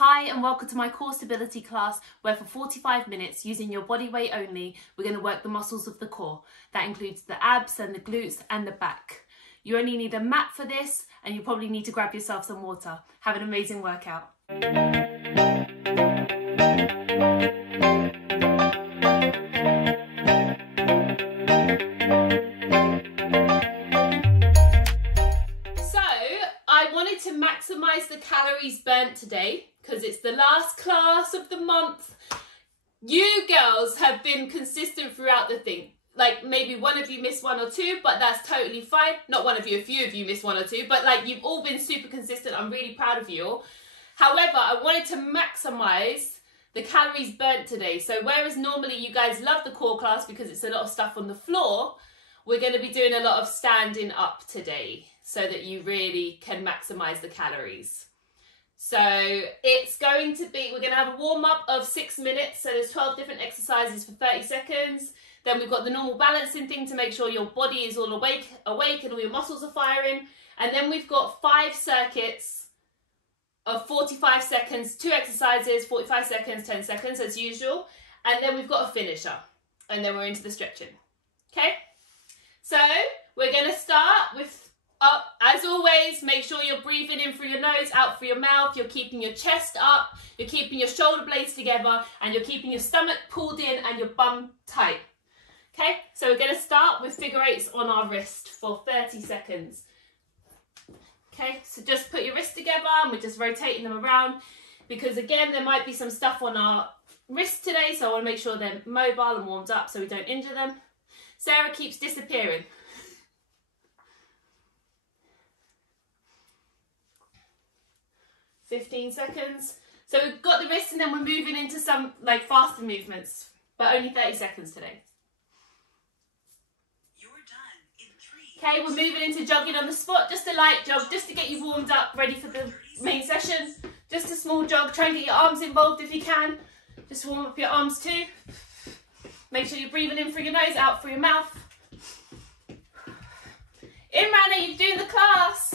Hi and welcome to my core stability class where for 45 minutes using your body weight only we're going to work the muscles of the core. That includes the abs and the glutes and the back. You only need a mat for this and you probably need to grab yourself some water. Have an amazing workout. I wanted to maximise the calories burnt today because it's the last class of the month. You girls have been consistent throughout the thing. Like maybe one of you missed one or two, but that's totally fine. Not one of you, a few of you missed one or two, but like you've all been super consistent. I'm really proud of you all. However, I wanted to maximise the calories burnt today. So whereas normally you guys love the core class because it's a lot of stuff on the floor, we're going to be doing a lot of standing up today so that you really can maximise the calories. So it's going to be, we're going to have a warm up of 6 minutes. So there's 12 different exercises for 30 seconds. Then we've got the normal balancing thing to make sure your body is all awake and all your muscles are firing. And then we've got 5 circuits of 45 seconds, 2 exercises, 45 seconds, 10 seconds as usual. And then we've got a finisher. And then we're into the stretching. Okay? So we're going to start with, as always, make sure you're breathing in through your nose, out through your mouth. You're keeping your chest up, you're keeping your shoulder blades together, and you're keeping your stomach pulled in and your bum tight. Okay, so we're going to start with figure eights on our wrist for 30 seconds. Okay, so just put your wrists together and we're just rotating them around because again, there might be some stuff on our wrists today, so I want to make sure they're mobile and warmed up so we don't injure them. Sarah keeps disappearing. 15 seconds. So we've got the wrists and then we're moving into some like faster movements, but only 30 seconds today. You're done in 3. Okay, we're moving into jogging on the spot, just a light jog, just to get you warmed up, ready for the main session. Just a small jog, try and get your arms involved if you can. Just warm up your arms too. Make sure you're breathing in through your nose, out through your mouth. Imran, are you doing the class?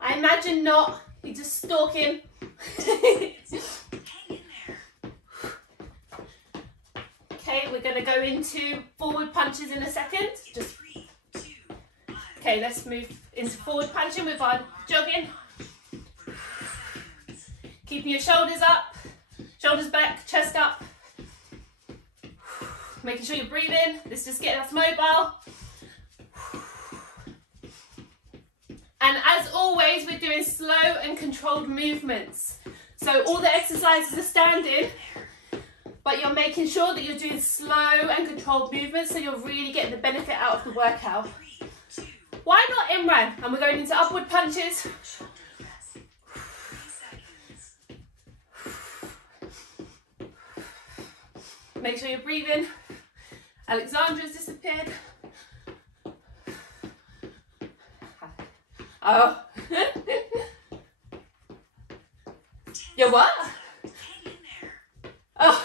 I imagine not. You're just stalking. Hang in there. Okay, we're going to go into forward punches in a second. Just 3, 2, 1. Okay, let's move into forward punching with our jogging. Keeping your shoulders up, shoulders back, chest up. Making sure you're breathing. This is just getting us mobile. And as always, we're doing slow and controlled movements. So all the exercises are standing, but you're making sure that you're doing slow and controlled movements so you're really getting the benefit out of the workout. 3, 2, Why not Imran? And we're going into upward punches. Make sure you're breathing. Alexandra's disappeared. Oh. You're what? Hang in there. Oh.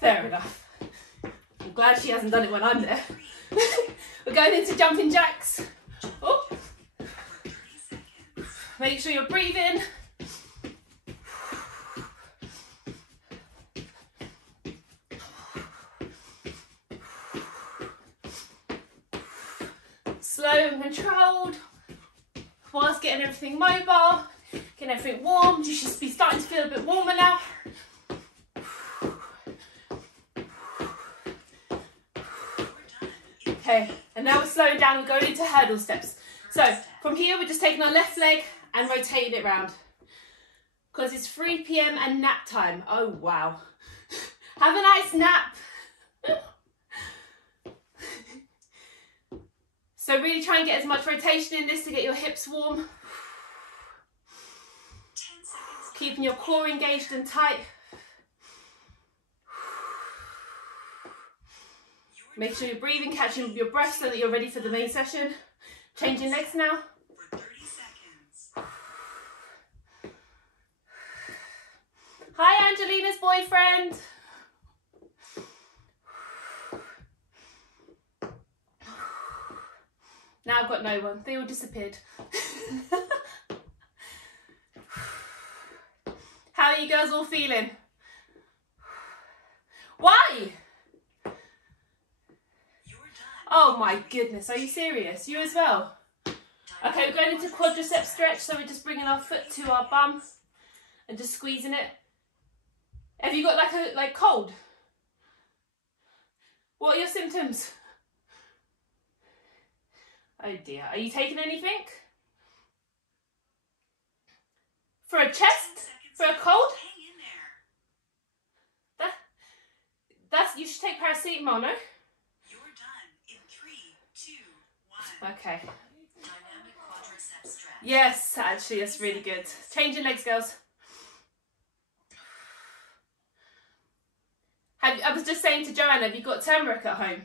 Fair enough. I'm glad she hasn't done it when I'm there. We're going into jumping jacks. Oh. Make sure you're breathing. Slow and controlled, whilst getting everything mobile, getting everything warm. You should be starting to feel a bit warmer now. Okay, and now we're slowing down, we're going into hurdle steps. So from here, we're just taking our left leg and rotating it round. Because it's 3 PM and nap time. Oh, wow. Have a nice nap. So really try and get as much rotation in this to get your hips warm. 10 seconds. Keeping your core engaged and tight. Make sure you're breathing, catching your breath so that you're ready for the main session. Changing legs now. For 30 seconds. Hi, Angelina's boyfriend. Now I've got no one. They all disappeared. are you girls all feeling? Why? Oh my goodness, are you serious? You as well? Okay, we're going into quadricep stretch, so we're just bringing our foot to our bum and just squeezing it. Have you got like cold? What are your symptoms? Oh dear, are you taking anything? For a chest? For a cold? You should take paracetamol, no? You're done in 3, 2, 1. Okay. Dynamic quadricep stretch. Yes, actually, that's really good. Change your legs, girls. I was just saying to Joanna, have you got turmeric at home?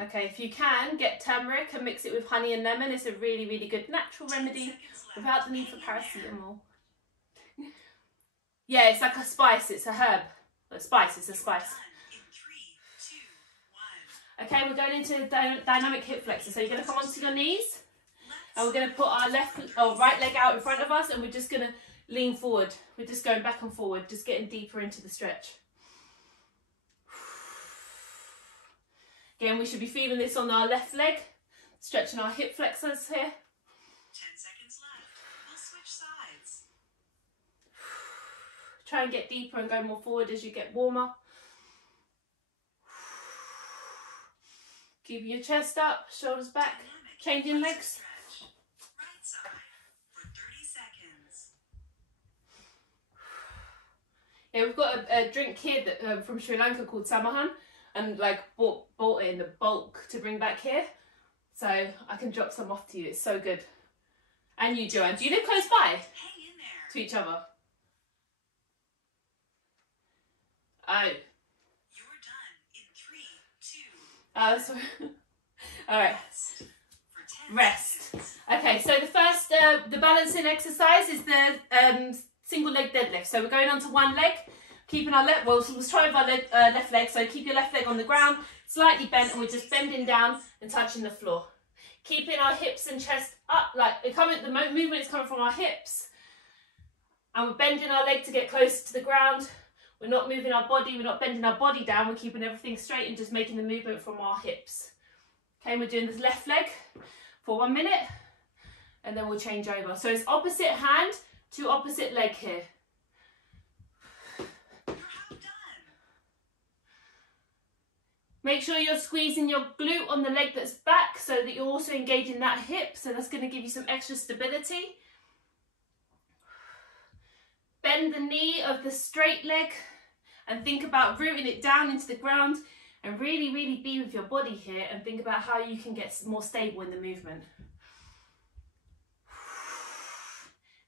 Okay, if you can, get turmeric and mix it with honey and lemon. It's a really, really good natural remedy without the need for paracetamol. Yeah, it's like a spice. It's a herb. A spice. It's a spice. Okay, we're going into dynamic hip flexor. So you're going to come onto your knees, and we're going to put our right leg out in front of us, and we're just going to lean forward. We're just going back and forward, just getting deeper into the stretch. Again, we should be feeling this on our left leg, stretching our hip flexors here. 10 seconds left. We'll switch sides. Try and get deeper and go more forward as you get warmer. Keeping your chest up, shoulders back, changing legs. Right side for 30 seconds. Yeah, we've got a drink here that, from Sri Lanka called Samahan, and like bought it in the bulk to bring back here, so I can drop some off to you. It's so good. And you, Joanne, do you live close by Hang in there. to each other? Oh. You're done in 3, 2. Sorry. All right. Rest for 10 Rest. seconds. Okay, so the first, the balancing exercise is the single leg deadlift. So we're going on to one leg, keeping our left, well, so let's try with our left leg. So keep your left leg on the ground, slightly bent, and we're just bending down and touching the floor. Keeping our hips and chest up, like the movement is coming from our hips. And we're bending our leg to get closer to the ground. We're not moving our body, we're not bending our body down, we're keeping everything straight and just making the movement from our hips. Okay, and we're doing this left leg for 1 minute, and then we'll change over. So it's opposite hand to opposite leg here. You're half done. Make sure you're squeezing your glute on the leg that's back so that you're also engaging that hip, so that's going to give you some extra stability. Bend the knee of the straight leg and think about rooting it down into the ground, and really, really be with your body here and think about how you can get more stable in the movement.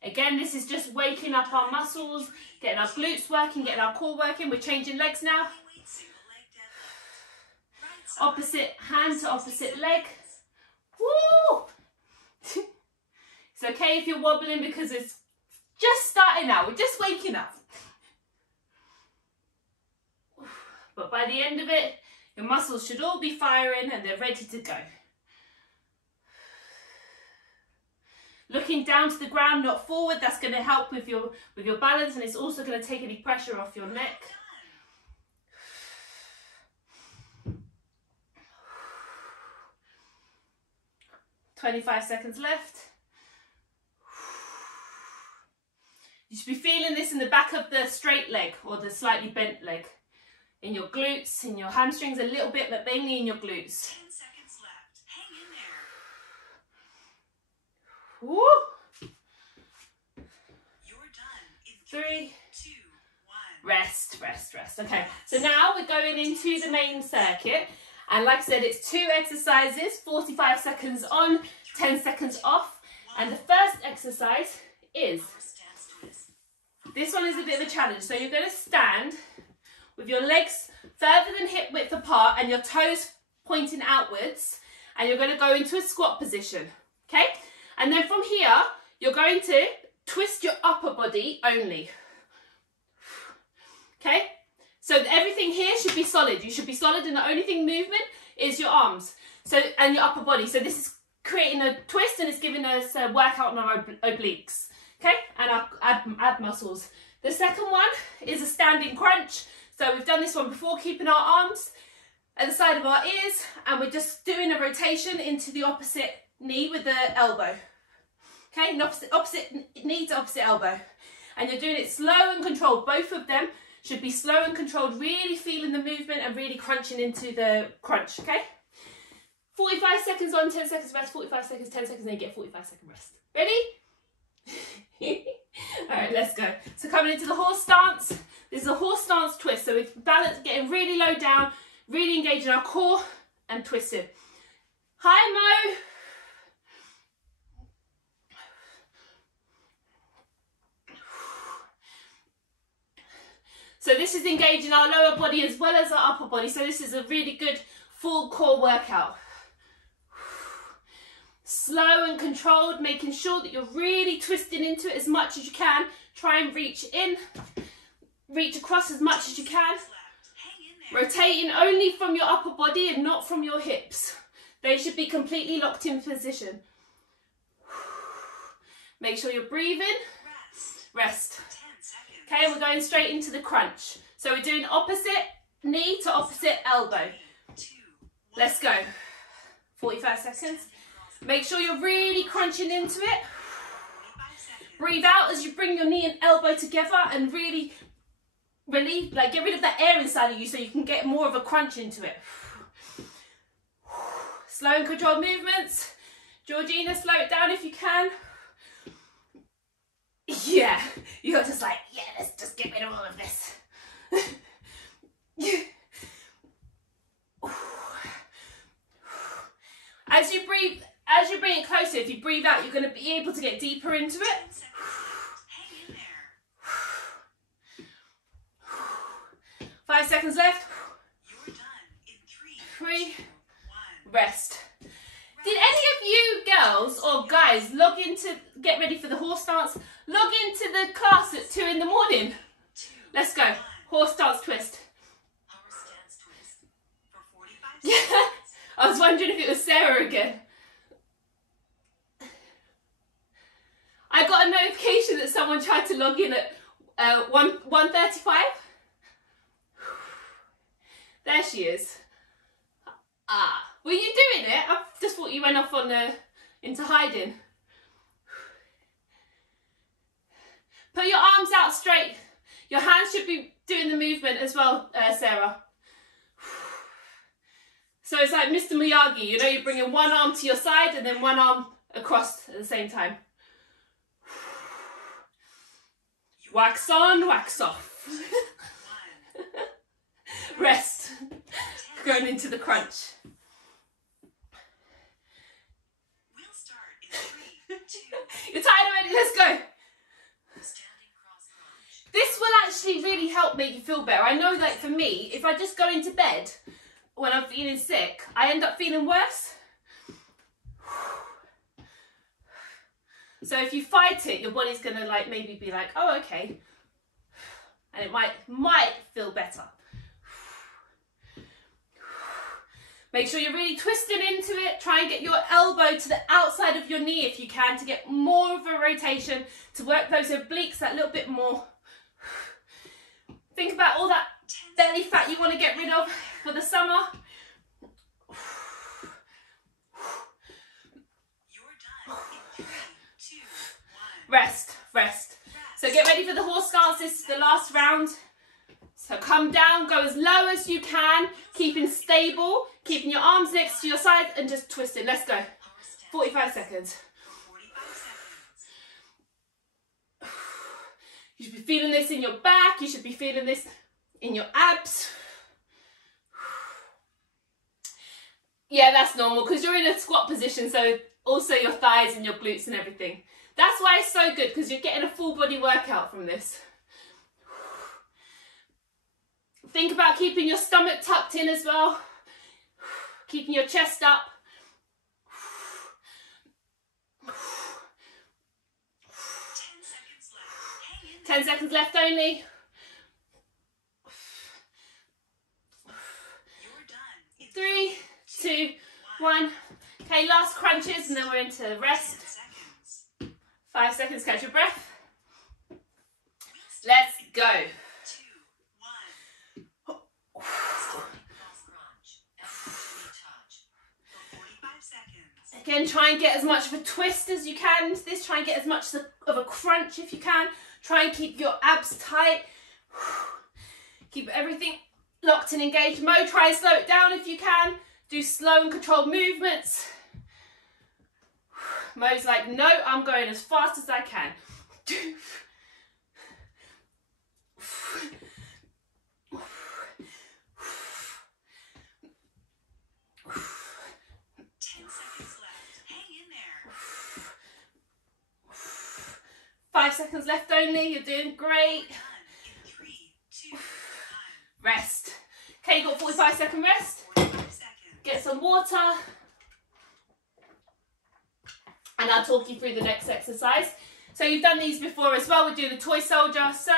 Again, this is just waking up our muscles, getting our glutes working, getting our core working. We're changing legs now. Bodyweight single leg deadlift. Right side. Opposite hand to opposite leg. Woo! It's okay if you're wobbling because it's just starting out. We're just waking up. But by the end of it, your muscles should all be firing and they're ready to go. Looking down to the ground, not forward. That's going to help with your balance, and it's also going to take any pressure off your neck. 25 seconds left. You should be feeling this in the back of the straight leg or the slightly bent leg. In your glutes, in your hamstrings a little bit, but mainly in your glutes. 10 seconds left. Hang in there. Woo! You're done in 3, 2, 1. rest, rest, rest. Okay, so now we're going into the main circuit. And like I said, it's 2 exercises, 45 seconds on, 10 seconds off. And the first exercise is, Stance twist. this one is a bit of a challenge. So you're going to stand with your legs further than hip width apart and your toes pointing outwards, and you're going to go into a squat position, okay? And then from here, you're going to twist your upper body only, okay? So everything here should be solid. You should be solid, and the only thing movement is your arms and your upper body. So this is creating a twist, and it's giving us a workout on our obliques, okay? And our ab muscles. The second one is a standing crunch. So we've done this one before, keeping our arms at the side of our ears, and we're just doing a rotation into the opposite knee with the elbow. Okay, and opposite knee to opposite elbow. And you're doing it slow and controlled. Both of them should be slow and controlled, really feeling the movement and really crunching into the crunch, okay? 45 seconds on, 10 seconds rest, 45 seconds, 10 seconds, then you get 45-second rest. Ready? All right, let's go. So coming into the horse stance. This is a horse stance twist. So we're getting really low down, really engaging our core and twisting. Hi, Mo. So this is engaging our lower body as well as our upper body. So this is a really good full core workout. Slow and controlled, making sure that you're really twisting into it as much as you can. Try and reach in, reach across as much as you can. Rotating only from your upper body and not from your hips. They should be completely locked in position. Make sure you're breathing. Rest. Okay, we're going straight into the crunch. So we're doing opposite knee to opposite elbow. Let's go. 45 seconds. Make sure you're really crunching into it. Breathe out as you bring your knee and elbow together and really relieve, like get rid of that air inside of you so you can get more of a crunch into it. Slow and controlled movements. Georgina, slow it down if you can. Yeah, you're just like, yeah, let's just get rid of all of this. As you breathe, as you bring it closer, if you breathe out, you're going to be able to get deeper into it. 5 seconds left. You're done in 3, 2, 1. rest. Did any of you girls or guys log into, get ready for the horse stance, log into the class at 2 in the morning? Let's go. Horse stance twist. Horse stance twist for 45 Yeah, seconds. I was wondering if it was Sarah again. I got a notification that someone tried to log in at 1:35. There she is. Ah, were you doing it? I just thought you went off on into hiding. Put your arms out straight. Your hands should be doing the movement as well, Sarah. So it's like Mr. Miyagi, you know, you're bringing one arm to your side and then one arm across at the same time. Wax on, wax off. Rest. Going into the crunch. We'll start in 3, 2. You're tired already? Let's go. Standing cross crunch. This will actually really help make you feel better. I know, like for me, if I just go into bed when I'm feeling sick, I end up feeling worse. So if you fight it, your body's gonna like maybe be like, oh, okay, and it might feel better. Make sure you're really twisting into it. Try and get your elbow to the outside of your knee if you can to get more of a rotation, to work those obliques that little bit more. Think about all that belly fat you want to get rid of for the summer. You're done in 3, 2, 1. Rest, rest. So get ready for the horse stance. This is the last round. So come down, go as low as you can, keeping stable, keeping your arms next to your side and just twisting. Let's go. 45 seconds. 45 seconds. You should be feeling this in your back. You should be feeling this in your abs. Yeah, that's normal because you're in a squat position. So also your thighs and your glutes and everything. That's why it's so good, because you're getting a full body workout from this. Think about keeping your stomach tucked in as well. Keeping your chest up. 10 seconds left only. You're done in 3, 2, 1. Okay, last crunches and then we're into rest. 10 seconds. 5 seconds, catch your breath. Let's go. 2, 1. Standing golf crunch. Elbow to touch. For 45 seconds. Again, try and get as much of a twist as you can into this. Try and get as much of a crunch if you can. Try and keep your abs tight. Keep everything locked and engaged. Mo, try and slow it down if you can. Do slow and controlled movements. Mo's like, no, I'm going as fast as I can. 10 seconds left. Hang in there. 5 seconds left only. You're doing great. Done in 3, 2, 1. Rest. Okay, you got 45-second rest. 45 seconds. Get some water. And I'll talk you through the next exercise. So you've done these before as well. We're doing the toy soldier. So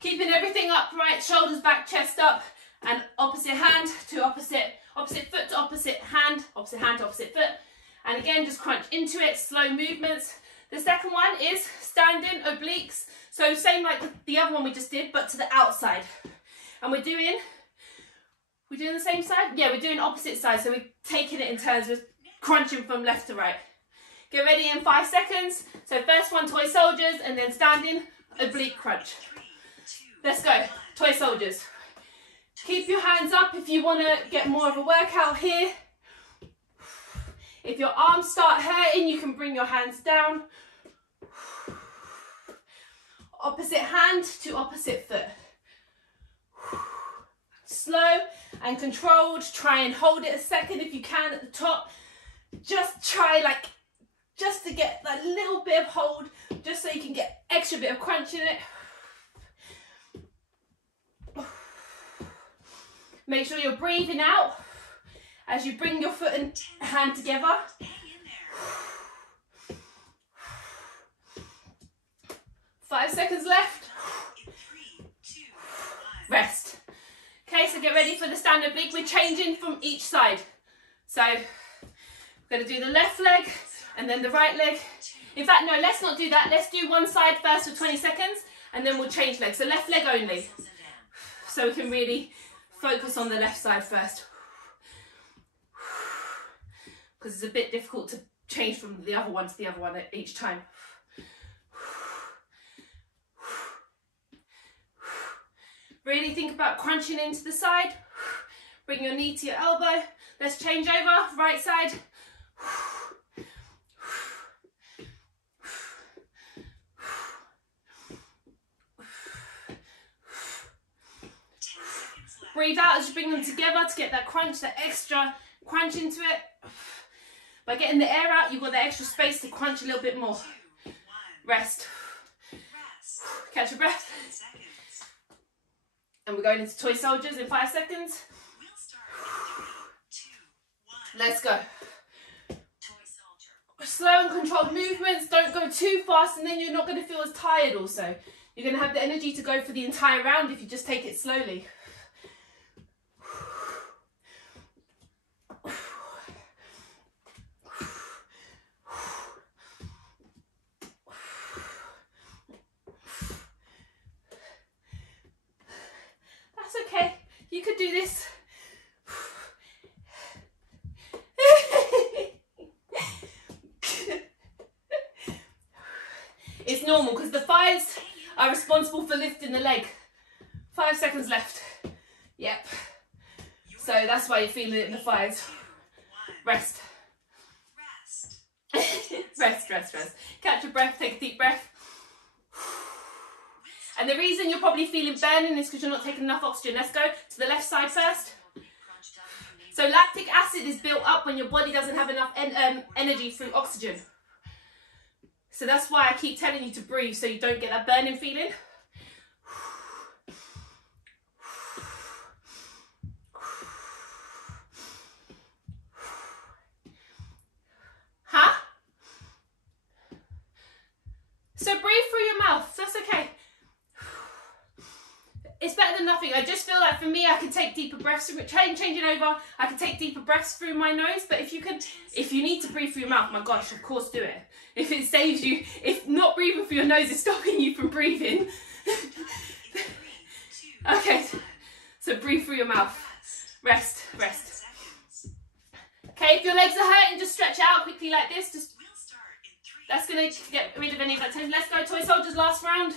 keeping everything upright, shoulders back, chest up, and opposite hand to opposite foot to opposite hand to opposite foot. And again, just crunch into it, slow movements. The second one is standing obliques. So same like the other one we just did, but to the outside. And we're doing the same side? Yeah, we're doing opposite sides. So we're taking it in turns, we're crunching from left to right. Get ready in 5 seconds. So first one, toy soldiers, and then standing oblique crunch. 3, 2, Let's go, toy soldiers. Keep your hands up if you want to get more of a workout here. If your arms start hurting, you can bring your hands down. Opposite hand to opposite foot. Slow and controlled. Try and hold it a second if you can at the top. Just try just to get that little bit of hold, just so you can get extra bit of crunch in it. Make sure you're breathing out as you bring your foot and hand together. hang in there. 5 seconds left. In 3, 2, 1. Rest. Okay, so get ready for the stand oblique. We're changing from each side. So we're going to do the left leg and then the right leg. In fact, no, let's not do that. Let's do one side first for 20 seconds and then we'll change legs. So left leg only. So we can really focus on the left side first. Because it's a bit difficult to change from the other one to the other one each time. Really think about crunching into the side. Bring your knee to your elbow. Let's change over, right side. Breathe out as you bring them together to get that crunch, that extra crunch into it. By getting the air out, you've got the extra space to crunch a little bit more. 2, 1. Rest. Catch your breath. 10 seconds. And we're going into toy soldiers in 5 seconds. We'll start in 3, 2, 1. Let's go. Toy soldier. Slow and controlled movements. Don't go too fast and then you're not going to feel as tired also. You're going to have the energy to go for the entire round if you just take it slowly. That's okay. You could do this. It's normal because the thighs are responsible for lifting the leg. 5 seconds left. Yep. So that's why you're feeling it in the thighs. 2, 1. Rest. Rest. Catch your breath, take a deep breath. And the reason you're probably feeling burning is because you're not taking enough oxygen. Let's go to the left side first. So lactic acid is built up when your body doesn't have enough energy through oxygen. So that's why I keep telling you to breathe so you don't get that burning feeling. Huh? So breathe through your mouth. That's okay. It's better than nothing. I just feel like for me, I can take deeper breaths. Changing over, I can take deeper breaths through my nose. But if you need to breathe through your mouth, my gosh, of course do it. If it saves you, if not breathing through your nose is stopping you from breathing. Okay, so breathe through your mouth. Rest, rest. Okay, if your legs are hurting, just stretch out quickly like this. Just that's gonna get rid of any of that tension. Let's go, toy soldiers, last round.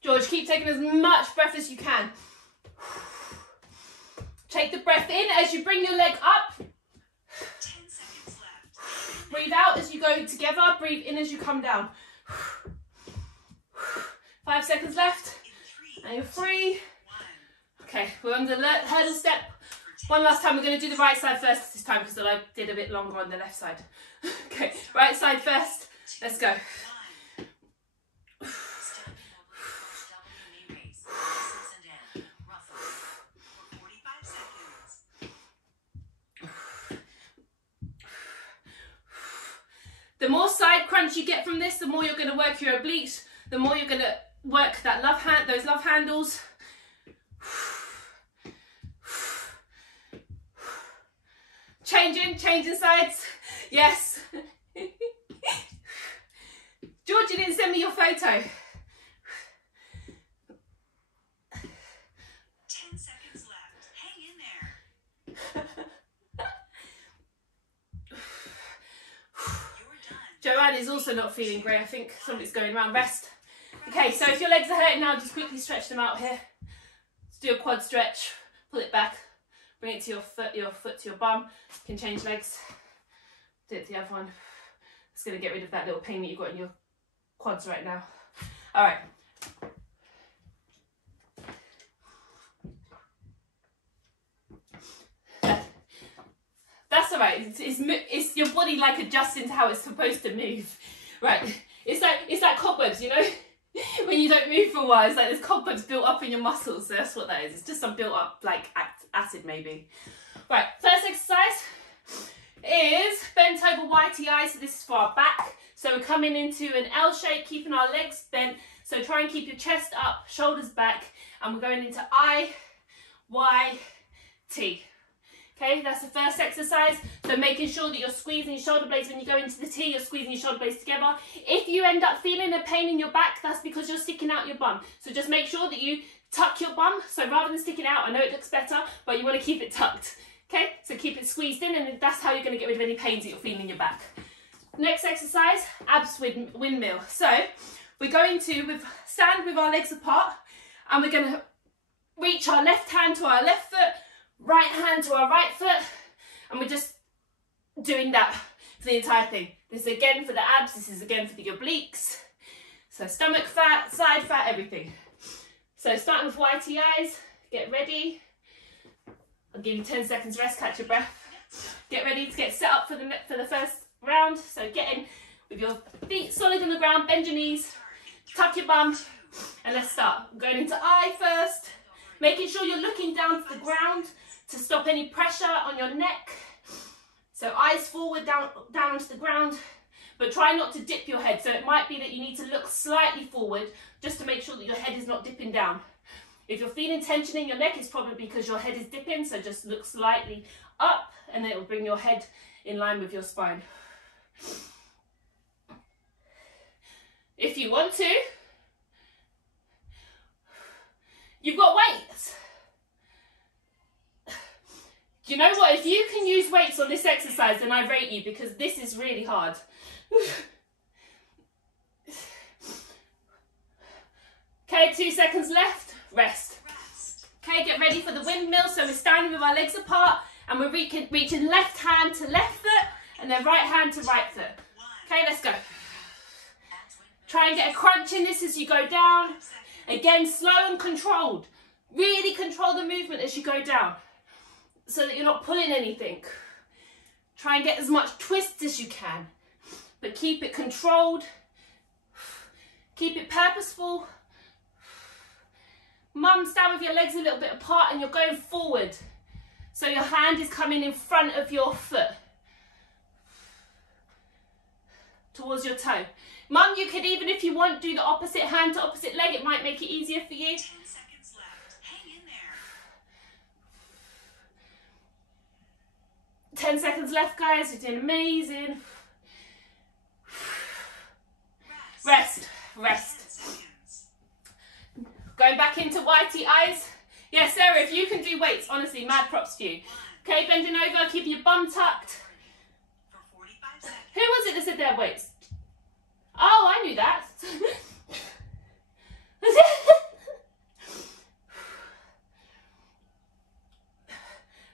George, keep taking as much breath as you can. Take the breath in as you bring your leg up. 10 seconds left. Breathe out as you go together. Breathe in as you come down. 5 seconds left. And you're free. Okay, we're on the hurdle step. One last time, we're going to do the right side first this time because I did a bit longer on the left side. Okay, right side first. Let's go. The more side crunch you get from this, the more you're going to work your obliques, the more you're going to work that those love handles. Changing sides. Yes. George, you didn't send me your photo. 10 seconds left. Hang in there. Joanne is also not feeling great. I think something's going around. Rest. Okay, so if your legs are hurting now, just quickly stretch them out here. Let's do a quad stretch. Pull it back. Bring it to your foot to your bum. You can change legs. Do it to the other one. It's going to get rid of that little pain that you've got in your quads right now. All right. That's all right. It's your body like adjusting to how it's supposed to move. Right. It's like cobwebs, you know? When you don't move for a while, it's like there's cobwebs built up in your muscles. So that's what that is. It's just some built up like acid maybe. Right. First exercise is bent over YTI. So this is for our back. So we're coming into an L shape, keeping our legs bent. So try and keep your chest up, shoulders back, and we're going into I, Y, T. Okay, that's the first exercise. So making sure that you're squeezing your shoulder blades when you go into the T, you're squeezing your shoulder blades together. If you end up feeling a pain in your back, that's because you're sticking out your bum. So just make sure that you tuck your bum. So rather than sticking out, I know it looks better, but you want to keep it tucked. Okay, so keep it squeezed in, and that's how you're going to get rid of any pains that you're feeling in your back. Next exercise, abs windmill. So we're going to stand with our legs apart, and we're going to reach our left hand to our left foot, right hand to our right foot, and we're just doing that for the entire thing. This is again for the abs, this is again for the obliques. So stomach fat, side fat, everything. So starting with YTIs, get ready. I'll give you 10 seconds rest, catch your breath. Get ready to get set up for the first round. So get in with your feet solid on the ground, bend your knees, tuck your bum, and let's start. I'm going into I first, making sure you're looking down to the ground to stop any pressure on your neck. So eyes forward, down onto the ground, but try not to dip your head. So it might be that you need to look slightly forward just to make sure that your head is not dipping down. If you're feeling tension in your neck, it's probably because your head is dipping, so just look slightly up, and then it will bring your head in line with your spine. If you want to, you've got weights. Do you know what? If you can use weights on this exercise, then I rate you, because this is really hard. Okay, 2 seconds left. Rest. Okay, get ready for the windmill. So we're standing with our legs apart, and we're reaching left hand to left foot, and then right hand to right foot. Okay, let's go. Try and get a crunch in this as you go down. Again, slow and controlled. Really control the movement as you go down, so that you're not pulling anything. Try and get as much twist as you can, but keep it controlled. Keep it purposeful. Mum, stand with your legs a little bit apart and you're going forward. So your hand is coming in front of your foot. Towards your toe. Mum, you could, even if you want, do the opposite hand to opposite leg. It might make it easier for you. 10 seconds left. Hang in there. 10 seconds left, guys. You're doing amazing. Rest. Rest. 10 seconds. Going back into whitey eyes. Yeah, Sarah, if you can do weights, honestly, mad props to you. Okay, bending over, keeping your bum tucked. For 45 seconds. Who was it that said they had weights? Oh, I knew that.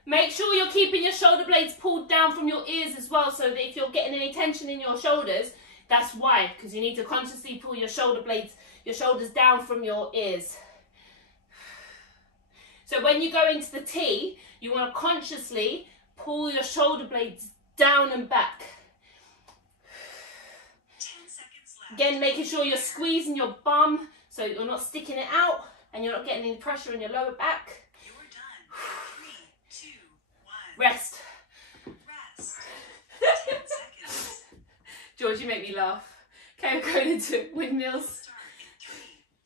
Make sure you're keeping your shoulder blades pulled down from your ears as well, so that if you're getting any tension in your shoulders, that's why, because you need to consciously pull your shoulder blades, your shoulders down from your ears. So when you go into the T, you want to consciously pull your shoulder blades down and back. 10 seconds left. Again, making sure you're squeezing your bum so you're not sticking it out and you're not getting any pressure in your lower back. You're done. 3, 2, 1. Rest. Rest. 10 seconds. George, you make me laugh. Okay, we're going into windmills. Start in 3,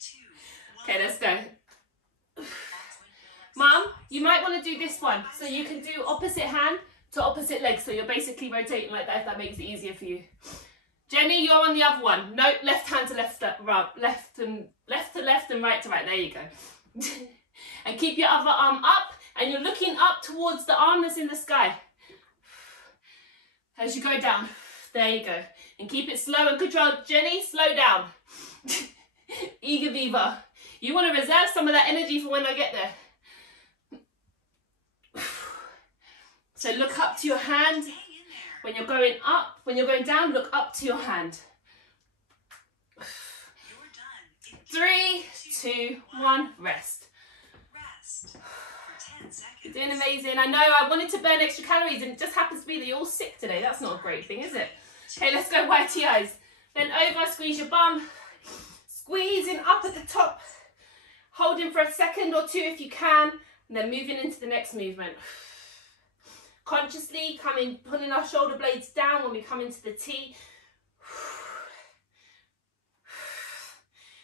2, 1. Okay, let's go. That's windmill Mum, exercise. you might want to do this one. So you can do opposite hand to opposite leg. So you're basically rotating like that, if that makes it easier for you. Jenny, you're on the other one. No, left hand to left, left to left and right to right. There you go. And keep your other arm up, and you're looking up towards the arm that's in the sky. As you go down. There you go. And keep it slow and controlled. Jenny, slow down. Eager Viva. You want to reserve some of that energy for when I get there. So look up to your hand. Hang in there. When you're going up, when you're going down, look up to your hand. You're done. In 3, 2, 1, rest. Rest. For 10 seconds. You're doing amazing. I know I wanted to burn extra calories and it just happens to be that you're all sick today. That's not a great thing, is it? Okay, let's go whitey eyes. Bend over, squeeze your bum. Squeezing up at the top. Holding for a second or two if you can. And then moving into the next movement. Consciously pulling our shoulder blades down when we come into the T.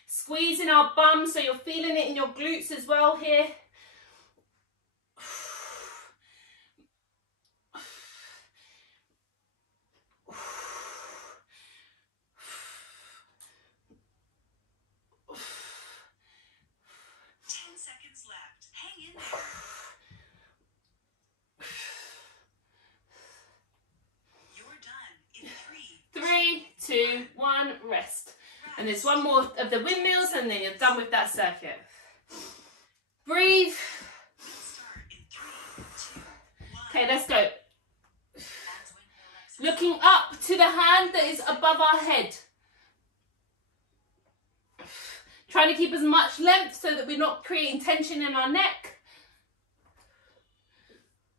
Squeezing our bum so you're feeling it in your glutes as well here. Rest. And there's one more of the windmills and then you're done with that circuit. Breathe. Okay, let's go. Looking up to the hand that is above our head. Trying to keep as much length so that we're not creating tension in our neck.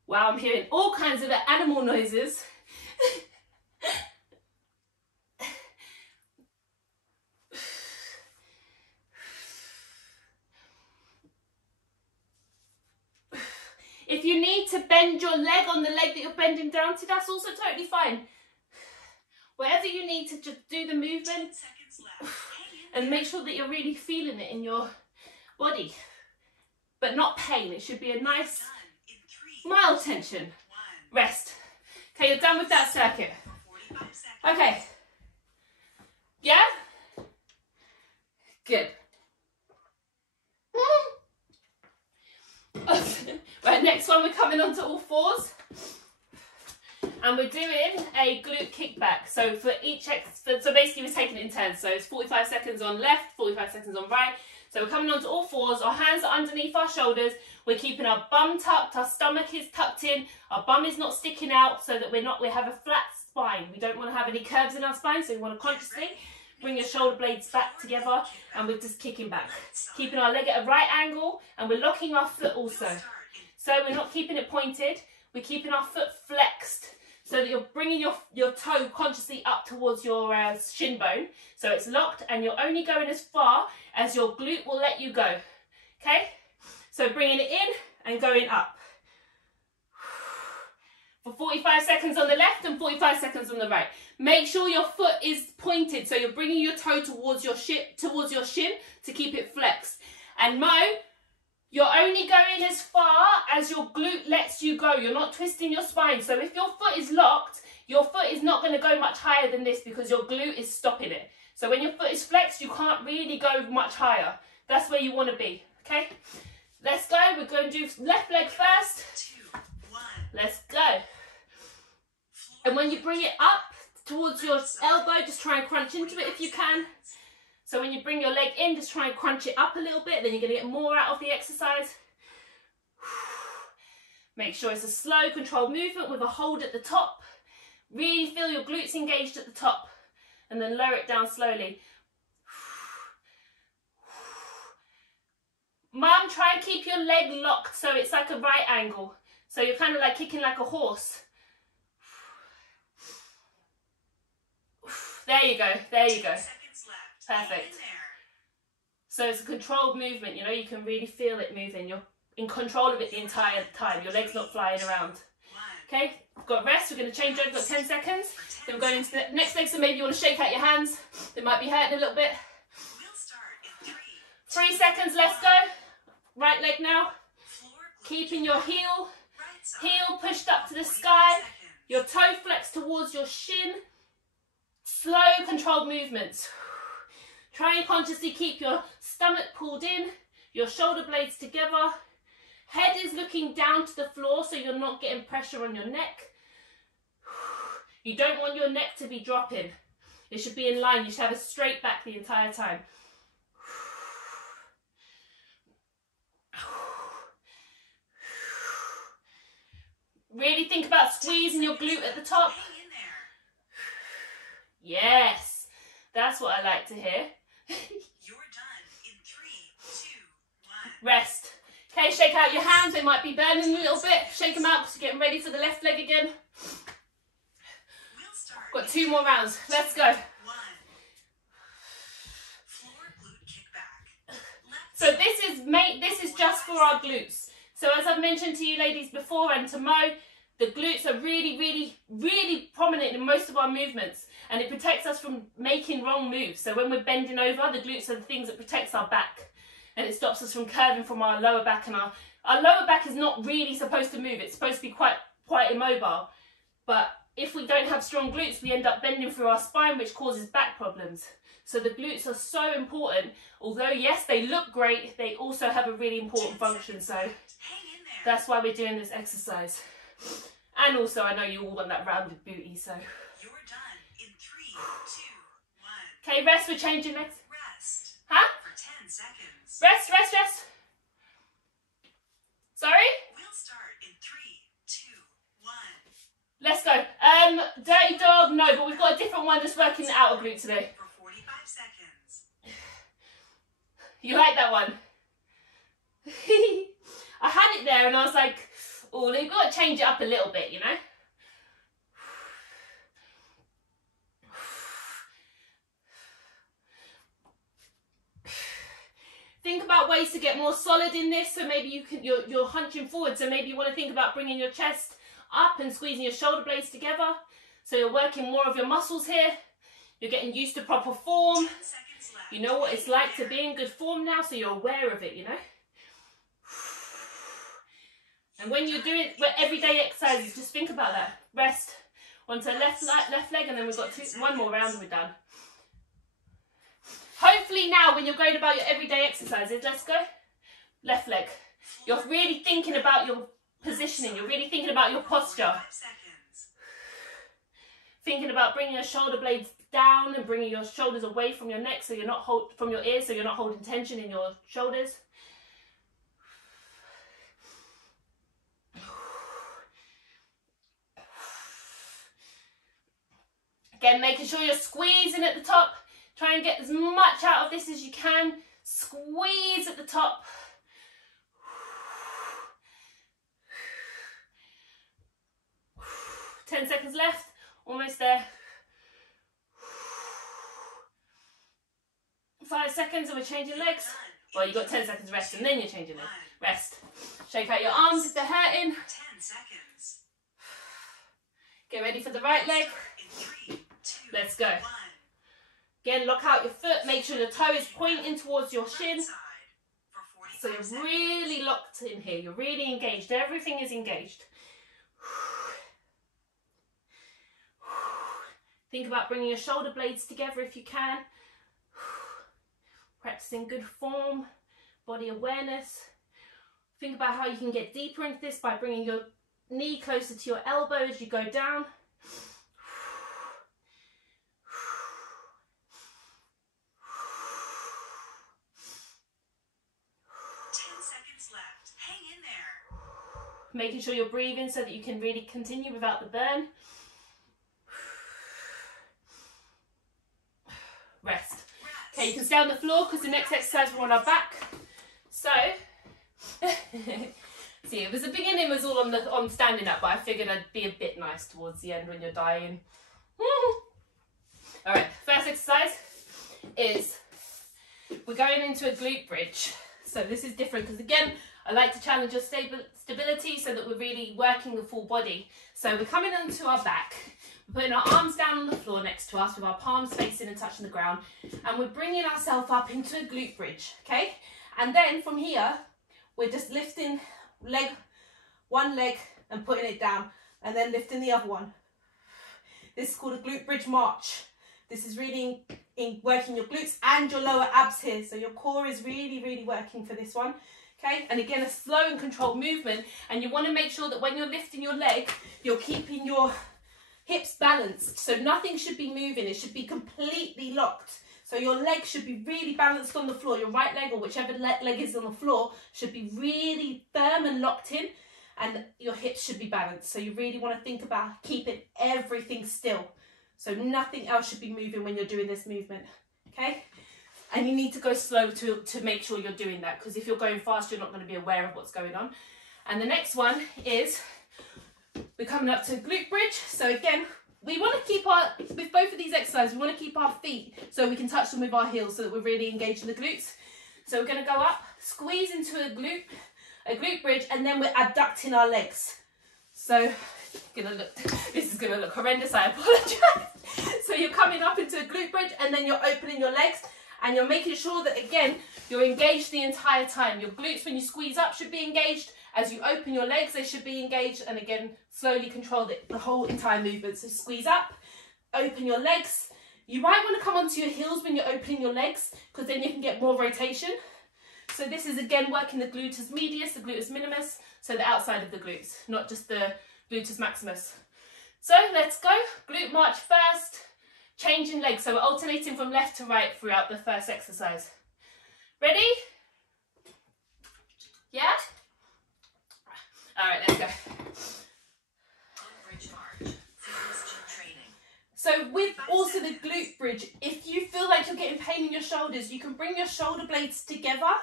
Wow, I'm hearing all kinds of animal noises. If you need to bend your leg on the leg that you're bending down to, that's also totally fine. Whatever you need to just do the movement and make sure that you're really feeling it in your body. But not pain. It should be a nice, mild tension. Rest. Okay, you're done with that circuit. Okay. Yeah? Good. Right, next one, we're coming onto all fours. And we're doing a glute kickback. So for each so basically we're taking it in turns. So it's 45 seconds on left, 45 seconds on right. So we're coming onto all fours. Our hands are underneath our shoulders. We're keeping our bum tucked. Our stomach is tucked in. Our bum is not sticking out so that we have a flat spine. We don't want to have any curves in our spine. So we want to consciously bring your shoulder blades back together and we're just kicking back. Keeping our leg at a right angle and we're locking our foot also. So we're not keeping it pointed. We're keeping our foot flexed so that you're bringing your toe consciously up towards your shin bone. So it's locked and you're only going as far as your glute will let you go. Okay? So bringing it in and going up. For 45 seconds on the left and 45 seconds on the right. Make sure your foot is pointed, so you're bringing your toe towards your shin to keep it flexed. And Mo, you're only going as far as your glute lets you go. You're not twisting your spine. So if your foot is locked, your foot is not going to go much higher than this because your glute is stopping it. So when your foot is flexed, you can't really go much higher. That's where you want to be, okay? Let's go. We're going to do left leg first. 2, 1. Let's go. And when you bring it up towards your elbow, just try and crunch into it if you can. So when you bring your leg in, just try and crunch it up a little bit, then you're going to get more out of the exercise. Make sure it's a slow, controlled movement with a hold at the top. Really feel your glutes engaged at the top, and then lower it down slowly. Mum, try and keep your leg locked so it's like a right angle. So you're kind of like kicking like a horse. There you go, there you go. Perfect. So it's a controlled movement, you know, you can really feel it moving. You're in control of it the entire time. Your leg's not flying around. Okay, we've got rest. We're going to change over, got 10 seconds. Then we're going into the next leg, so maybe you want to shake out your hands. They might be hurting a little bit. 3 seconds, let's go. Right leg now. Keeping your heel pushed up to the sky. Your toe flexed towards your shin. Slow, controlled movements. Try and consciously keep your stomach pulled in, your shoulder blades together. Head is looking down to the floor so you're not getting pressure on your neck. You don't want your neck to be dropping. It should be in line. You should have a straight back the entire time. Really think about squeezing your glute at the top. Yes, that's what I like to hear. You're done in 3, 2, 1. Rest. Okay, shake out your hands. They might be burning a little bit. Shake them out because you're getting ready for the left leg again. We'll start. Got 2 more rounds. Let's go. 1. Floor glute kickback. So this is just for our glutes. So as I've mentioned to you ladies before and to Mo, the glutes are really, really, really prominent in most of our movements, and it protects us from making wrong moves. So when we're bending over, the glutes are the things that protects our back, and it stops us from curving from our lower back, and our lower back is not really supposed to move. It's supposed to be quite immobile. But if we don't have strong glutes, we end up bending through our spine, which causes back problems. So the glutes are so important. Although yes, they look great, they also have a really important function. So that's why we're doing this exercise. And also, I know you all want that rounded booty, so. You're done in 3, 2, 1. Okay, rest, we're changing next. Rest. Huh? For 10 seconds. Rest, rest, rest. Sorry? We'll start in 3, 2, 1. Let's go. Dirty dog, no, but we've got a different one that's working the outer glute today. For 45 seconds. You like that one? I had it there and I was like, oh, you've got to change it up a little bit, you know? Think about ways to get more solid in this. So maybe you're hunching forward. So maybe you want to think about bringing your chest up and squeezing your shoulder blades together. So you're working more of your muscles here. You're getting used to proper form. 10 seconds left. You know what it's like to be in good form now, so you're aware of it, you know? And when you're doing everyday exercises, just think about that. Rest. Onto left leg, and then we've got 1 more round and we're done. Hopefully now, when you're going about your everyday exercises, let's go. Left leg. You're really thinking about your positioning. You're really thinking about your posture. Thinking about bringing your shoulder blades down and bringing your shoulders away from your neck, so you're not from your ears, so you're not holding tension in your shoulders. Again, making sure you're squeezing at the top. Try and get as much out of this as you can. Squeeze at the top. 10 seconds left. Almost there. 5 seconds and we're changing legs. Well, you've got 10 seconds rest and then you're changing legs. Rest. Shake out your arms if they're hurting. 10 seconds. Get ready for the right leg. In 3, 2, Let's go. 1. Again, lock out your foot. Make sure the toe is pointing towards your shin. Side for So 45 you're really locked in here. You're really engaged. Everything is engaged. Think about bringing your shoulder blades together if you can. Practicing good form, body awareness. Think about how you can get deeper into this by bringing your knee closer to your elbow as you go down. 10 seconds left. Hang in there. Making sure you're breathing so that you can really continue without the burn. Rest. Okay, you can stay on the floor because the next exercise we're on our back. So, see, it was the beginning was all on standing up, but I figured I'd be a bit nice towards the end when you're dying. All right, first exercise is we're going into a glute bridge. So this is different because again, I like to challenge your stability so that we're really working the full body. So we're coming onto our back. We're putting our arms down on the floor next to us with our palms facing and touching the ground. And we're bringing ourselves up into a glute bridge, okay? And then from here, we're just lifting one leg and putting it down. And then lifting the other one. This is called a glute bridge march. This is really working your glutes and your lower abs here. So your core is really, really working for this one. Okay, and again, a slow and controlled movement. And you want to make sure that when you're lifting your leg, you're keeping your hips balanced. So nothing should be moving. It should be completely locked. So your leg should be really balanced on the floor. Your right leg or whichever leg is on the floor should be really firm and locked in. And your hips should be balanced. So you really want to think about keeping everything still. So nothing else should be moving when you're doing this movement. Okay? And you need to go slow to make sure you're doing that, because if you're going fast, you're not going to be aware of what's going on. And the next one is we're coming up to a glute bridge. So again, we want to keep with both of these exercises, we want to keep our feet so we can touch them with our heels so that we're really engaged in the glutes. So we're going to go up, squeeze into a glute bridge, and then we're abducting our legs. So this is going to look horrendous, I apologise. So you're coming up into a glute bridge and then you're opening your legs. And you're making sure that, again, you're engaged the entire time. Your glutes, when you squeeze up, should be engaged. As you open your legs, they should be engaged. And again, slowly control the whole entire movement. So squeeze up, open your legs. You might want to come onto your heels when you're opening your legs, because then you can get more rotation. So this is, again, working the gluteus medius, the gluteus minimus, so the outside of the glutes, not just the gluteus maximus. So let's go. Glute march first. Changing legs, so we're alternating from left to right throughout the first exercise. Ready? Yeah? All right, let's go. Bridge march. Fitness gym training. So with also the glute bridge, if you feel like you're getting pain in your shoulders, you can bring your shoulder blades together,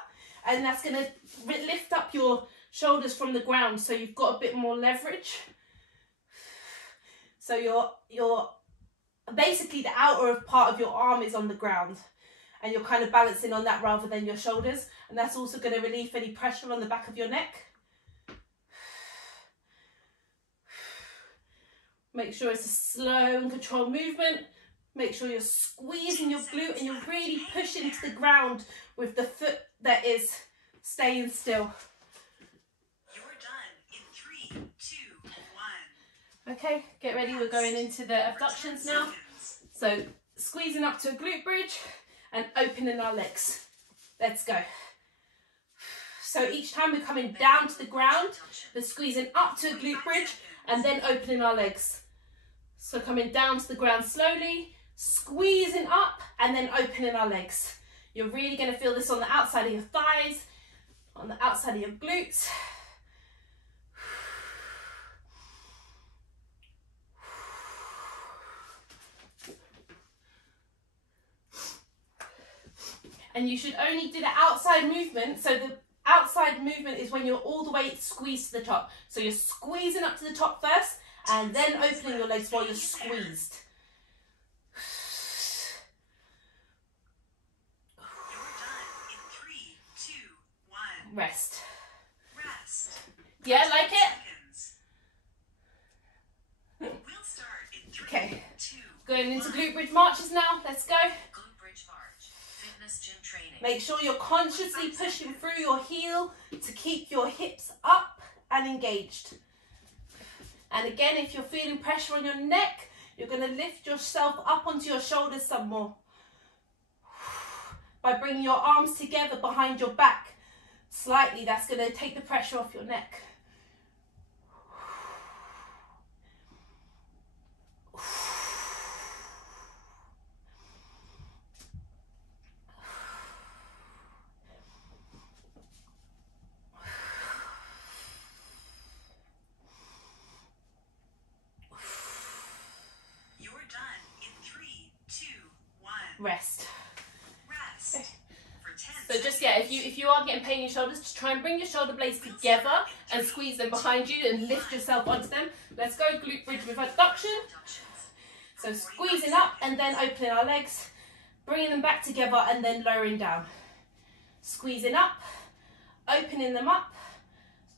and that's going to lift up your shoulders from the ground, so you've got a bit more leverage. So you're basically the outer part of your arm is on the ground, and you're kind of balancing on that rather than your shoulders, and that's also going to relieve any pressure on the back of your neck. Make sure it's a slow and controlled movement. Make sure you're squeezing your glute and you're really pushing to the ground with the foot that is staying still. You're done in 3, 2, 1. Okay, get ready, we're going into the abductions now. So squeezing up to a glute bridge and opening our legs. Let's go. So each time we're coming down to the ground, we're squeezing up to a glute bridge and then opening our legs. So coming down to the ground slowly, squeezing up and then opening our legs. You're really going to feel this on the outside of your thighs, on the outside of your glutes. And you should only do the outside movement. So the outside movement is when you're all the way squeezed to the top. So you're squeezing up to the top first, And then opening your legs while you're squeezed. You're done in 3, 2, 1. Rest. Rest. Yeah, like it? Seconds. We'll start in 3, Okay. 2, Going into glute bridge marches now. Let's go. glute bridge march. Fitness gym training. Make sure you're consciously pushing through your heel to keep your hips up and engaged. And again, if you're feeling pressure on your neck, you're going to lift yourself up onto your shoulders some more. By bringing your arms together behind your back slightly, that's going to take the pressure off your neck. Rest. Rest. For 10 So just, yeah, if you are getting pain in your shoulders, just try and bring your shoulder blades together and squeeze them behind you and lift yourself onto them. Let's go glute bridge with abduction. So squeezing up and then opening our legs, bringing them back together and then lowering down. Squeezing up, opening them up,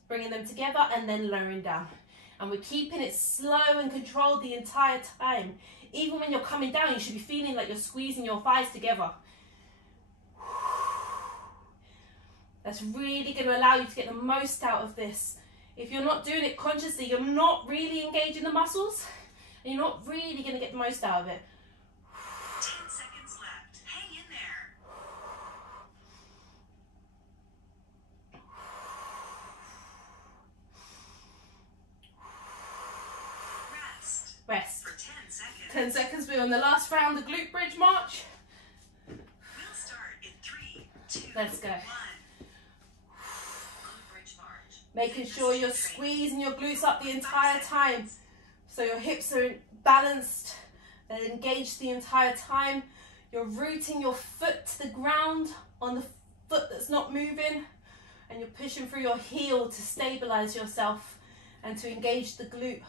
bringing them together and then lowering down. And we're keeping it slow and controlled the entire time. Even when you're coming down, you should be feeling like you're squeezing your thighs together. That's really going to allow you to get the most out of this. If you're not doing it consciously, you're not really engaging the muscles, and you're not really going to get the most out of it. 10 seconds left. Hang in there. Rest. Rest. For 10 seconds. 10 seconds, we're on the last round, the glute bridge march. We'll start in 3, 2, Let's go. 1. Glute bridge march. Making sure you're squeezing your glutes up the entire time. So your hips are balanced, they're engaged the entire time. You're rooting your foot to the ground on the foot that's not moving. And you're pushing through your heel to stabilize yourself and to engage the glute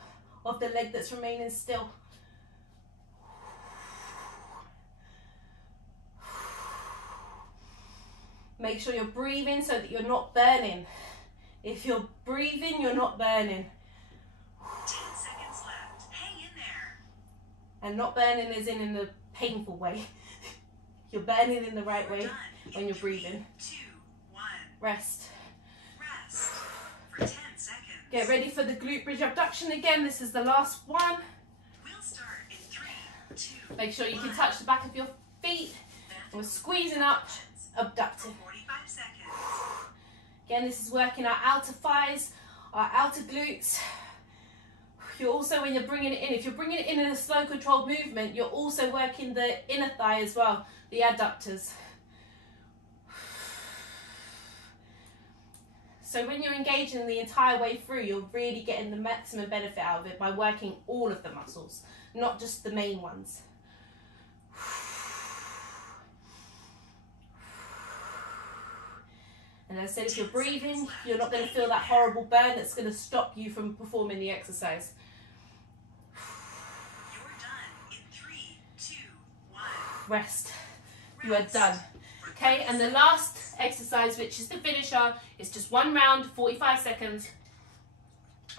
of the leg that's remaining still. Make sure you're breathing so that you're not burning. If you're breathing, you're not burning. 10 seconds left. Hang in there. And not burning is in a painful way. You're burning in the right way when you're breathing. 2, 1. Rest. Rest. For 10 seconds. Get ready for the glute bridge abduction again. This is the last one. We'll start in 3, 2. Make sure you can touch the back of your feet. We're squeezing up, abducting. 45 seconds. Again, this is working our outer thighs, our outer glutes. You're also, when you're bringing it in, if you're bringing it in a slow controlled movement, you're also working the inner thigh as well, the adductors. So when you're engaging the entire way through, you're really getting the maximum benefit out of it by working all of the muscles, not just the main ones. And as I said, if you're breathing, you're not going to feel that horrible burn that's going to stop you from performing the exercise. You're done in 3, 2, 1. Rest. You are done. Okay, and the last exercise, which is the finisher, is just one round, 45 seconds,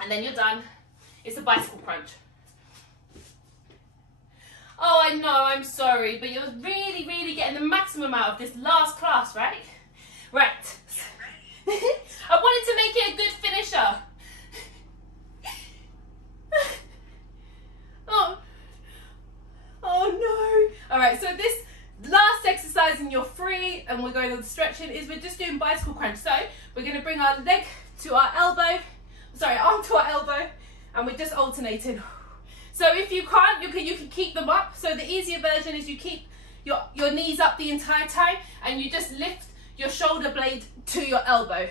and then you're done. It's a bicycle crunch. Oh, I know, I'm sorry, but you're really, really getting the maximum out of this last class, right? Right. Get ready. I wanted to make it a good finisher. Oh no. All right, so this last exercise, and you're free, and we're going on the stretching, is we're just doing bicycle crunch. So we're going to bring our leg to our elbow, arm to our elbow, and we're just alternating. So if you can't, you can keep them up. So the easier version is you keep your knees up the entire time, and you just lift your shoulder blade to your elbow.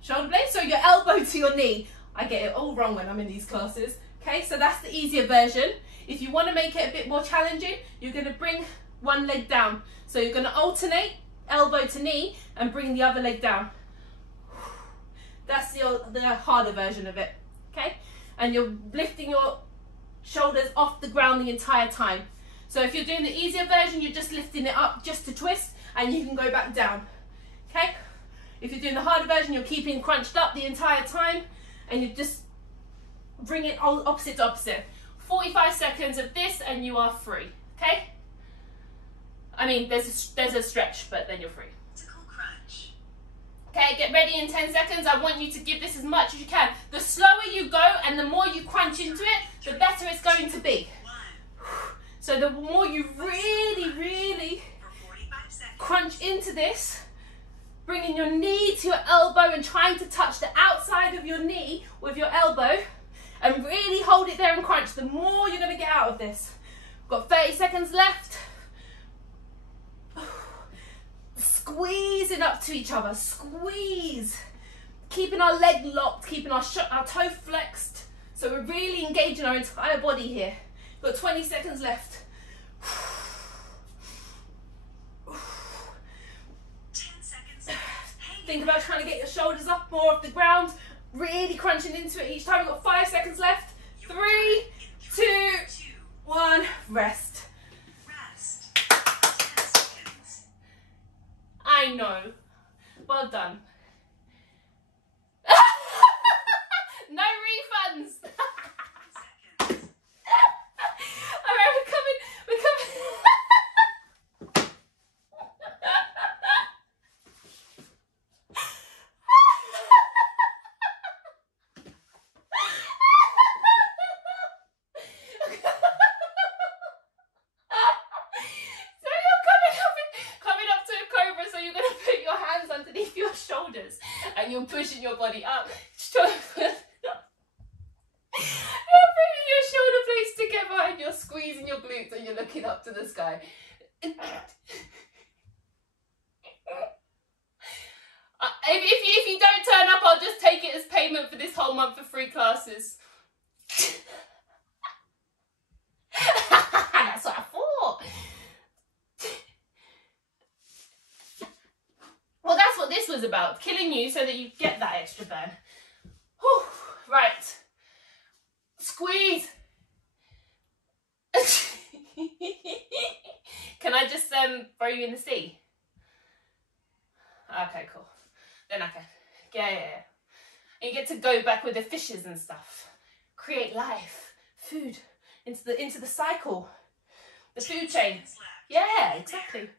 Shoulder blade, so your elbow to your knee. I get it all wrong when I'm in these classes. Okay, so that's the easier version. If you want to make it a bit more challenging, you're going to bring one leg down. So you're going to alternate elbow to knee and bring the other leg down. That's the harder version of it. Okay, and you're lifting your shoulders off the ground the entire time. So if you're doing the easier version, you're just lifting it up just to twist, and you can go back down. Okay? If you're doing the harder version, you're keeping crunched up the entire time, and you just bring it opposite to opposite. 45 seconds of this and you are free. Okay? I mean, there's a stretch, but then you're free. Crunch. Okay, get ready in 10 seconds. I want you to give this as much as you can. The slower you go and the more you crunch into it, the better it's going to be. So the more you really crunch into this, bringing your knee to your elbow and trying to touch the outside of your knee with your elbow, and really hold it there and crunch, the more you're going to get out of this. We've got 30 seconds left. Squeezing up to each other, squeeze. Keeping our leg locked, keeping our toe flexed. So we're really engaging our entire body here. We've got 20 seconds left. 10 seconds. Think about trying to get your shoulders up more off the ground. Really crunching into it each time. We've got 5 seconds left. 3, 2, 1. Rest. Rest. 10 seconds. I know. Well done. No refunds. Seconds. All right, we're coming. So you're coming up to a cobra, so you're going to put your hands underneath your shoulders and you're pushing your body up. You're bringing your shoulder blades together and you're squeezing your glutes and you're looking up to the sky. If you don't turn up, I'll just take it as payment for this whole month of free classes. That's what I thought. Well, that's what this was about. Killing you so that you get that extra burn. Whew. Right. Squeeze. Can I just throw you in the sea? Okay, cool. Then I can. Yeah. And you get to go back with the fishes and stuff. Create life, food, into the cycle, the food chain. Yeah, exactly.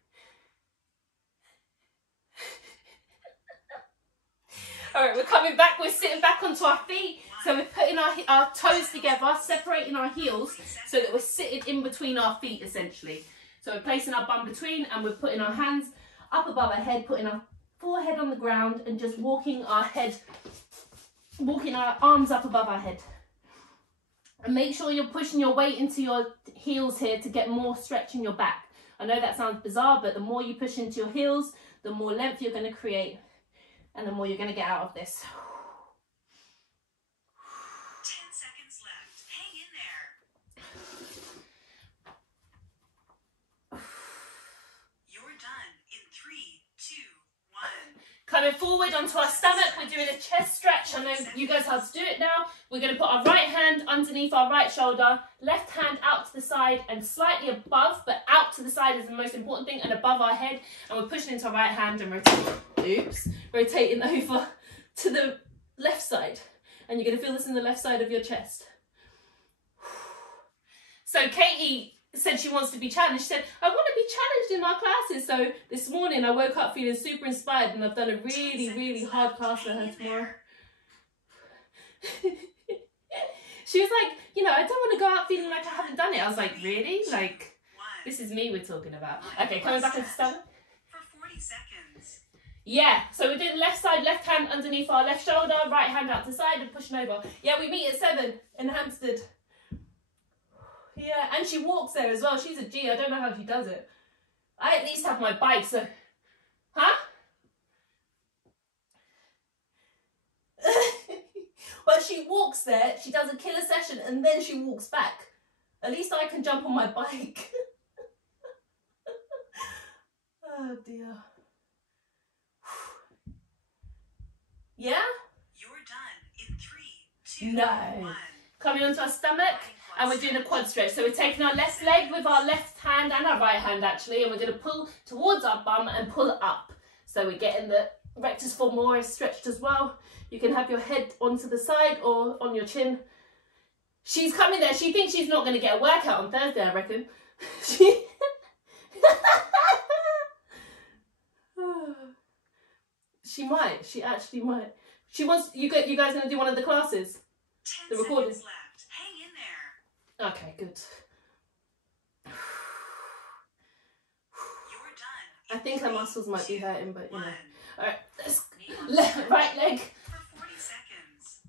All right, we're coming back. We're sitting back onto our feet. So we're putting our toes together, separating our heels so that we're sitting in between our feet, essentially. So we're placing our bum between and we're putting our hands up above our head, putting our forehead on the ground and just walking our arms up above our head. And make sure you're pushing your weight into your heels here to get more stretch in your back. I know that sounds bizarre, but the more you push into your heels, the more length you're going to create and the more you're going to get out of this. 10 seconds left. Hang in there. You're done in 3, 2, 1. Coming forward onto our stomach, we're doing a chest stretch. I know you guys have to do it now. We're going to put our right hand underneath our right shoulder, left hand out to the side and slightly above, but out to the side is the most important thing, and above our head. And we're pushing into our right hand and rotating over to the left side. And you're going to feel this in the left side of your chest. So Katie said she wants to be challenged. She said, I want to be challenged in my classes. So this morning I woke up feeling super inspired and I've done a really hard class for her tomorrow. She was like, you know, I don't want to go out feeling like I haven't done it. I was like, really? Like, this is me we're talking about. Okay, coming back into stomach. For 40 seconds. Yeah, so we're doing left side, left hand underneath our left shoulder, right hand out to the side and pushing over. Yeah, we meet at 7 in Hampstead. Yeah, and she walks there as well. She's a G. I don't know how she does it. I at least have my bike, so... Huh? But she walks there, she does a killer session, and then she walks back. At least I can jump on my bike. Oh, dear. Yeah? You're done in 3, 2, No. 1. Coming onto our stomach, and we're doing a quad stretch. So we're taking our left leg with our left hand and our right hand actually, and we're going to pull towards our bum and pull up. So we're getting the rectus femoris stretched as well. You can have your head onto the side or on your chin. She's coming there. She thinks she's not going to get a workout on Thursday, I reckon. She might. She actually might. She wants you guys going to do one of the classes? 10 The recording. seconds left. Hang in there. Okay, good. You're done. I think her muscles might be hurting, but you know. 1. Alright, let's Knee on right leg. for 40 seconds.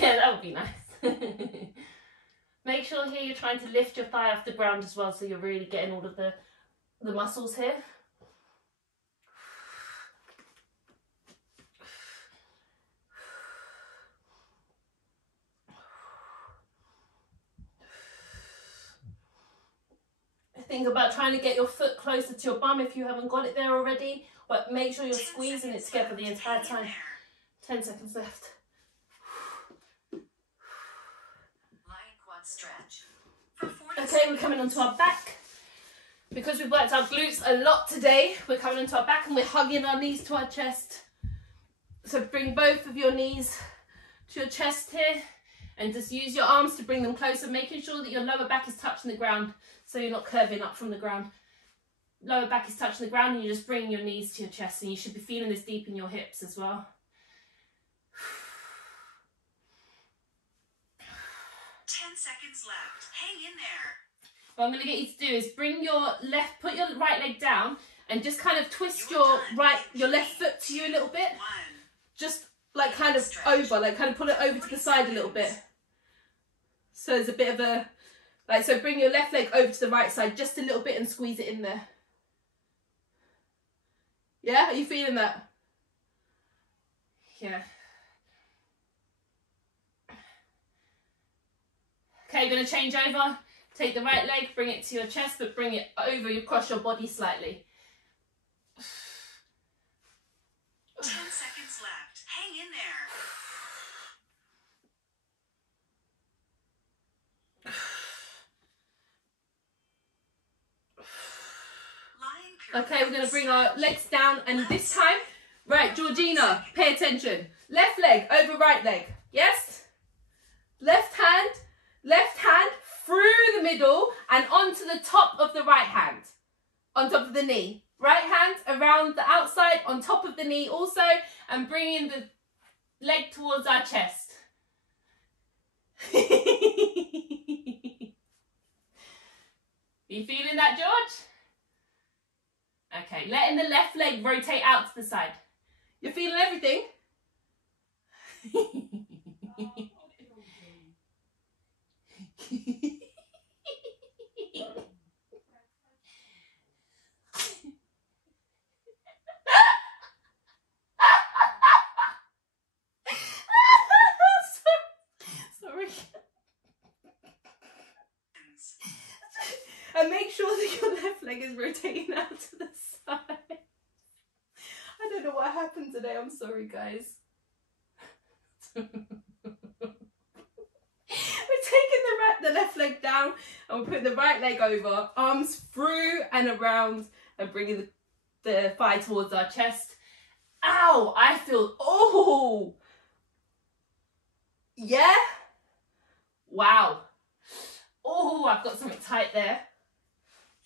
Yeah, that would be nice. Make sure here you're trying to lift your thigh off the ground as well, so you're really getting all of the muscles here. Think about trying to get your foot closer to your bum if you haven't got it there already, but make sure you're squeezing it together the entire time. 10 seconds left. Lying quad stretch for 40 Okay, seconds. we're coming onto our back. Because we've worked our glutes a lot today, we're coming onto our back and we're hugging our knees to our chest. So bring both of your knees to your chest here and just use your arms to bring them closer, making sure that your lower back is touching the ground so you're not curving up from the ground. Lower back is touching the ground and you're just bringing your knees to your chest, and you should be feeling this deep in your hips as well. 10 seconds left. Hang in there. What I'm going to get you to do is put your right leg down and just kind of twist You're your done. left foot to you a little bit. 1. Just like kind of over, like kind of pull it over to the side a little bit. So there's a bit of a, like, so bring your left leg over to the right side just a little bit and squeeze it in there. Yeah, are you feeling that? Yeah. Okay, you're going to change over. Take the right leg, bring it to your chest, but bring it over across your body slightly. 10 seconds left. Hang in there. Okay, we're going to bring our legs down, and this time, right, Georgina, pay attention. Left leg over right leg, yes? Left hand through the middle and onto the top of the right hand, on top of the knee. Right hand around the outside, on top of the knee also, and bringing the leg towards our chest. You feeling that, George? Okay, letting the left leg rotate out to the side. You're feeling everything? Sorry. And make sure that your left leg is rotating out to the side. I don't know what happened today. I'm sorry, guys. We're taking the left leg down and we're putting the right leg over, arms through and around, and bringing the thigh towards our chest. Ow! I feel, oh! Yeah? Wow. Oh, I've got something tight there.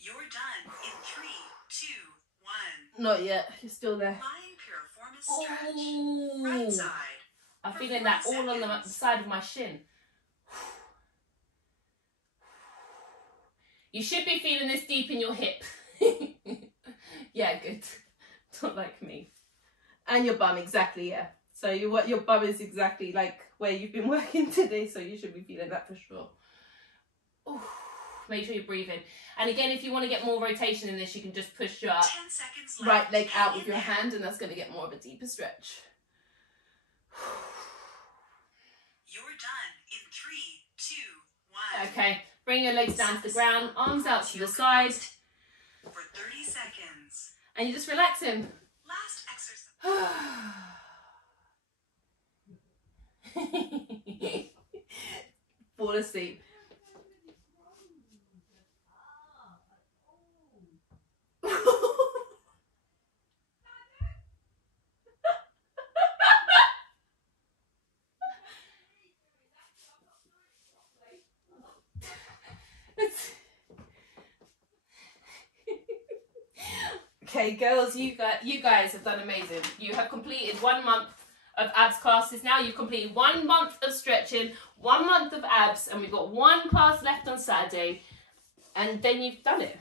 You're done in 3, 2, 1. Not yet. You're still there. Lying piriformis stretch. Oh. Right side. I'm feeling that all on the side of my shin. You should be feeling this deep in your hip. Yeah, good. Not like me. And your bum, exactly, yeah. So your bum is exactly like where you've been working today, so you should be feeling that for sure. Ooh. Make sure you're breathing. And again, if you want to get more rotation in this, you can just push your 10 seconds left. right leg out with Hang your in there. hand, and that's going to get more of a deeper stretch. You're done in 3, 2, 1. Okay, bring your legs down to the ground, arms out to the side, For 30 seconds. and you're just relaxing. Last exercise. fall asleep. Okay, girls, you guys have done amazing. You have completed 1 month of abs classes now. You've completed 1 month of stretching, 1 month of abs, and we've got 1 class left on Saturday, and then you've done it.